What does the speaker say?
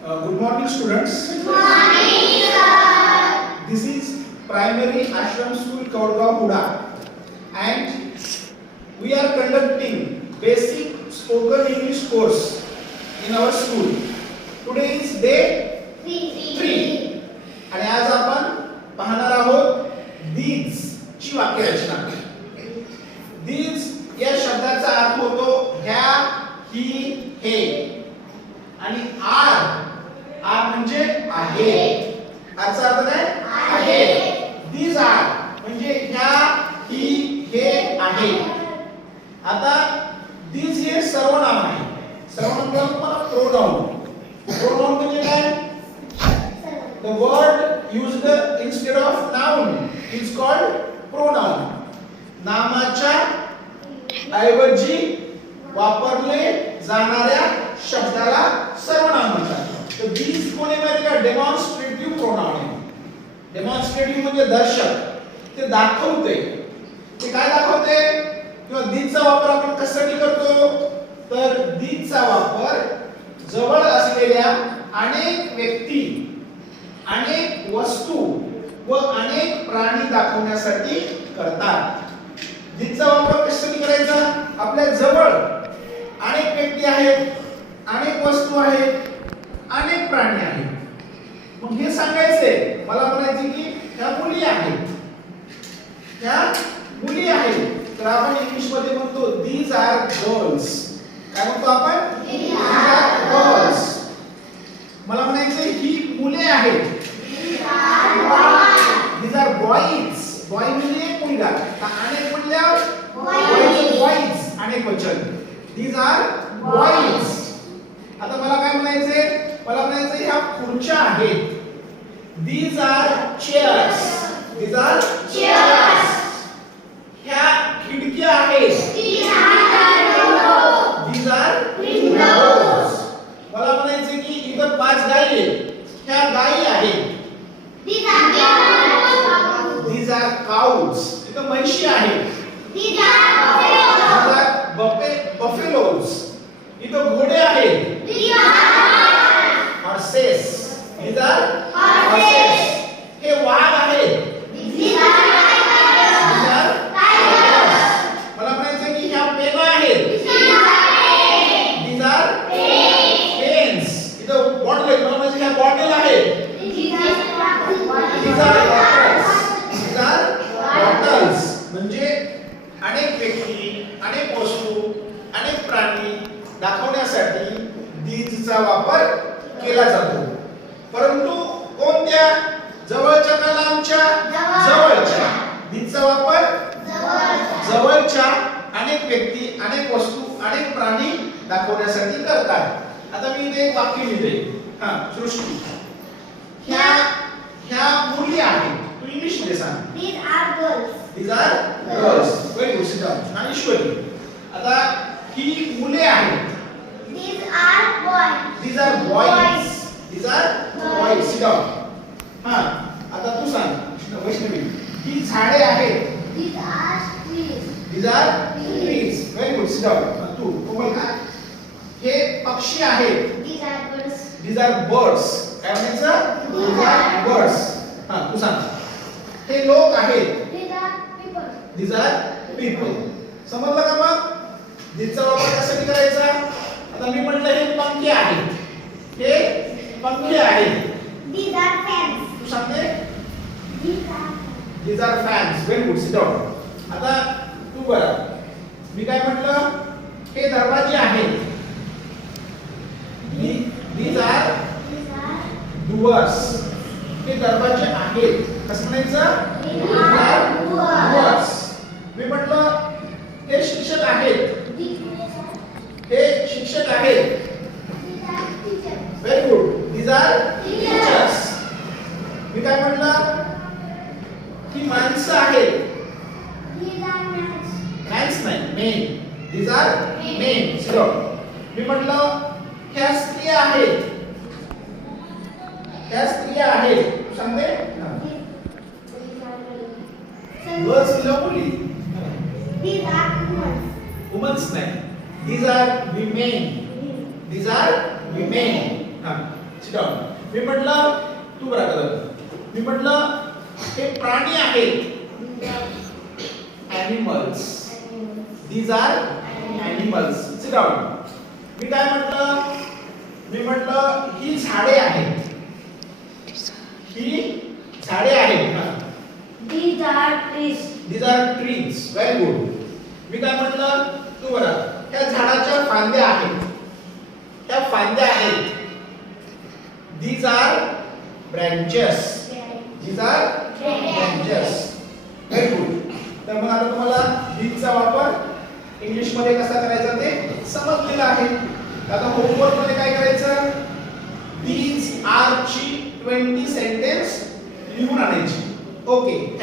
Good morning, students. Good morning, sir. This is Primary Ashram School, Kaurgaon, Huda, and we are conducting basic spoken English course in our school. Today is day 3 आणि आज आपण पाहणार आहोत these ची वाक्यरचना. These या शब्दाचा अर्थ होतो ह्या, ही, हे आणि आर म्हणजे आहे. याचा अर्थ काय आहे. These are म्हणजे ह्या, ही, हे आहे. आता these हे सर्वनाम आहे. सर्वनाम म्हणजे तुम्हाला प्रोनाउन म्हणजे काय? The word used instead of noun is called pronoun. नामाच्या ऐवजी वापरले जाणाऱ्या शब्दाला सर्वनाम म्हणतात. तर these कोण आहे माहिती का? डेमॉन्स्ट्रेटिव्ह प्रोनाउन आहे. डेमॉन्स्ट्रेटिव्ह म्हणजे दर्शक, ते दाखवते. ते काय दाखवते? किंवा these चा वापर आपण कशासाठी करतो? तर these चा वापर जवळ असलेल्या अनेक व्यक्ती, अनेक वस्तू व अनेक प्राणी दाखवण्यासाठी करतात. these चा वापर कशासाठी करायचा? आपल्या जवळ अनेक व्यक्ती आहेत, अनेक वस्तू आहेत, अनेक प्राणी आहेत. मग हे सांगायचे मला म्हणायचे की ह्या मुली आहेत, ह्या मुली आहेत. तर आपण इंग्लिश मध्ये म्हणतो these are girls. काय म्हणतो आपण? These are girls. मला म्हणायचे ही मुले आहेत. These are boys. बॉय म्हणजे एक मुलगा. अनेक म्हणल्यावर boys अनेक वचन. These are boys. आता मला काय म्हणायचे? मला म्हणायचे ह्या खुर्च्या आहेत. These are chairs. These are chairs. ह्या खिडक्या आहेत. These are windows. मला म्हणायचे की इथं 5 गायी आहेत. ह्या गायी आहेत. These are cows. इथं म्हशी आहेत. These are buffaloes. इथं घोडे आहेत. Horses. These are horses. हे वाघ आहेत. These are tigers. मला म्हणायचं की ह्या पेना आहेत. These are pens. इथं बॉटल आहेत. मला म्हणायचं ह्या बॉटल आहेत. These are bottles. These are bottles. म्हणजे अनेक व्यक्ती, अनेक वस्तू, अनेक प्राणी दाखवण्यासाठी these चा वापर केला जातो. परंतु कोणत्या? जवळच्या का लांबच्या? जवळच्या. these चा वापर जवळच्या अनेक व्यक्ती, अनेक वस्तू, अनेक प्राणी दाखवण्यासाठी करतात. आता मी इथे एक वाक्य लिहिते. सृष्टी, ह्या मुली आहेत. तू इंग्लिश मध्ये सांग. These are girls. These are girls. Very good. Sit down. आणि ईश्वरी, आता ही मुले आहेत. These are boys. These are boys. These are boys. Sit down. आता तू सांग वैष्णवी, ही झाडे आहेत. These are trees. These are trees. Very good. Sit down. तू कोमल का? हे पक्षी आहेत. These are birds. These are birds. काय म्हणायचं? These are birds. तू सांग. हे लोक आहेत. These are people. These are people. समजलं का मग? these चा वापर कशासाठी करायचा? आता मी म्हटलं हे पंखे आहेत. हे पंखे आहेत. These are fans. तू सांगते? These are these are fans. Very good. Sit down. आता तू बरं, मी काय म्हटलं? हे दरवाजे आहेत. these are doors. हे दरवाजे आहेत. कसं म्हणायचं? These are doors. मी म्हटलं हे शिक्षक आहेत. हे शिक्षक आहेत. These are teachers. Very good. these are teachers. मी काय म्हटलं? ही माणसं आहेत. These are men. मॅन्स नाही, main. these are men. Sit down. मी म्हटलं ह्या स्त्रिया आहेत. ह्या स्त्रिया आहेत. तू सांगते? गर्ल्स म्हणजे मुली. These are women. वुमन्स नाही. these are women. These are women. Sit down. मी म्हटलं तू बरा कर. मी म्हटलं हे प्राणी आहेत. Animals. These are animals. Sit down. मी काय म्हटलं? मी म्हटलं ही झाडे आहेत. ही झाडे आहेत. हा. These are trees. These are trees. Very good. मी काय म्हटलं? तू बरा. त्या झाडाच्या फांद्या आहेत. त्या फांद्या आहेत. These are branches. These are branches. Very good. तर मग आता तुम्हाला these चा वापर इंग्लिश मध्ये कसा करायचा ते समजलेलं आहे. आता होमवर्क मध्ये काय करायचं? These are ची 20 सेंटेन्स लिहून आणायची. ओके.